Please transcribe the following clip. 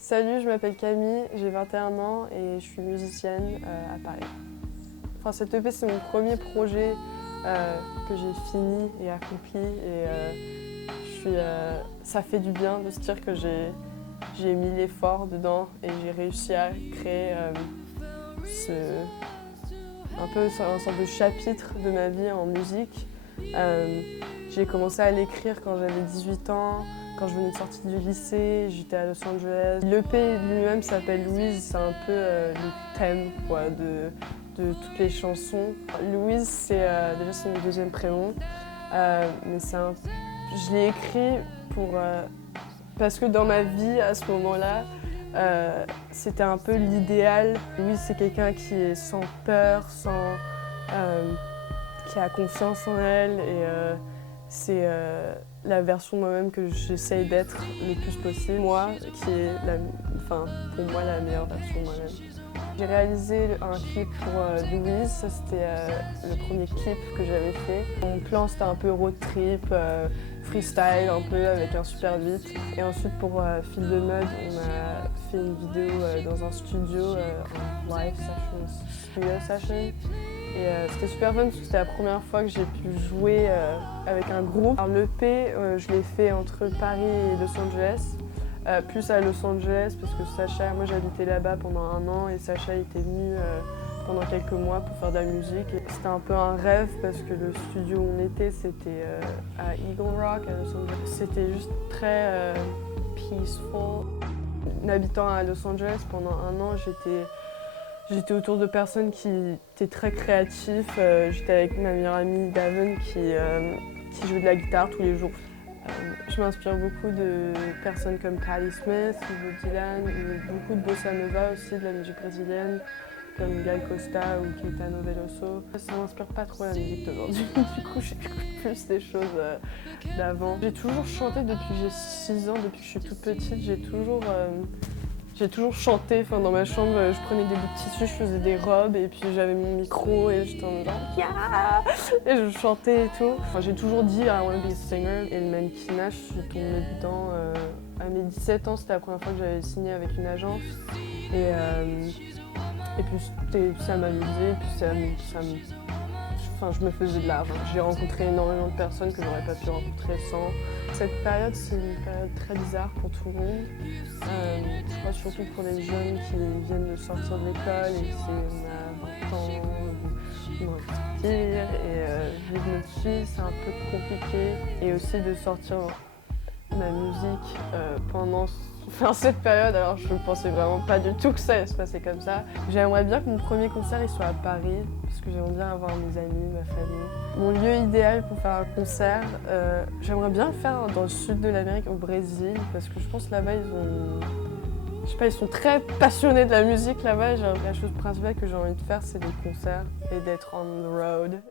Salut, je m'appelle Camille, j'ai 21 ans et je suis musicienne à Paris. Enfin, cette EP, c'est mon premier projet que j'ai fini et accompli et ça fait du bien de se dire que j'ai mis l'effort dedans et j'ai réussi à créer un peu un sorte de chapitre de ma vie en musique. J'ai commencé à l'écrire quand j'avais 18 ans. Quand je venais de sortir du lycée, j'étais à Los Angeles. L'EP lui-même s'appelle Louise, c'est un peu le thème quoi, de toutes les chansons. Louise, déjà c'est mon deuxième prénom, mais je l'ai écrit parce que dans ma vie, à ce moment-là, c'était un peu l'idéal. Louise, c'est quelqu'un qui est sans peur, qui a confiance en elle et c'est la version de moi-même que j'essaye d'être le plus possible. Moi, qui est pour moi la meilleure version de moi-même. J'ai réalisé un clip pour Louise, ça c'était le premier clip que j'avais fait. Mon plan c'était un peu road trip, freestyle un peu avec un super beat. Et ensuite pour Fil de Mode, on a fait une vidéo dans un studio, en live studio session. Et c'était super fun parce que c'était la première fois que j'ai pu jouer avec un groupe. L'EP, je l'ai fait entre Paris et Los Angeles. Plus à Los Angeles parce que moi j'habitais là-bas pendant 1 an et Sacha était venu pendant quelques mois pour faire de la musique. C'était un peu un rêve parce que le studio où on était c'était à Eagle Rock à Los Angeles. C'était juste très peaceful. En habitant à Los Angeles pendant 1 an, j'étais autour de personnes qui étaient très créatifs. J'étais avec ma meilleure amie Daven qui jouait de la guitare tous les jours. Je m'inspire beaucoup de personnes comme Patti Smith, Bob Dylan, et beaucoup de bossa nova aussi, de la musique brésilienne, comme Gal Costa ou Caetano Veloso. Ça m'inspire pas trop la musique d'aujourd'hui, du coup j'écoute plus des choses d'avant. J'ai toujours chanté depuis que j'ai 6 ans, depuis que je suis toute petite, j'ai toujours chanté, dans ma chambre, je prenais des bouts de tissu, je faisais des robes et puis j'avais mon micro et j'étais en genre yeah! Et je chantais et tout. J'ai toujours dit I want to be a singer et le mannequinat, je suis tombée dedans à mes 17 ans, c'était la première fois que j'avais signé avec une agence et puis ça m'amusait, puis je me faisais de l'argent. J'ai rencontré énormément de personnes que j'aurais pas pu rencontrer sans. Cette période, c'est une période très bizarre pour tout le monde. Je crois surtout pour les jeunes qui viennent de sortir de l'école et on a 20 ans, on va sortir et vivre notre vie, c'est un peu compliqué. Et aussi de sortir ma musique pendant cette période, alors je ne pensais vraiment pas du tout que ça allait se passer comme ça. J'aimerais bien que mon premier concert il soit à Paris, parce que j'aimerais bien avoir mes amis, ma famille. Mon lieu idéal pour faire un concert, j'aimerais bien le faire dans le sud de l'Amérique, au Brésil, parce que je pense là-bas ils sont très passionnés de la musique là-bas. La chose principale que j'ai envie de faire, c'est des concerts et d'être on the road.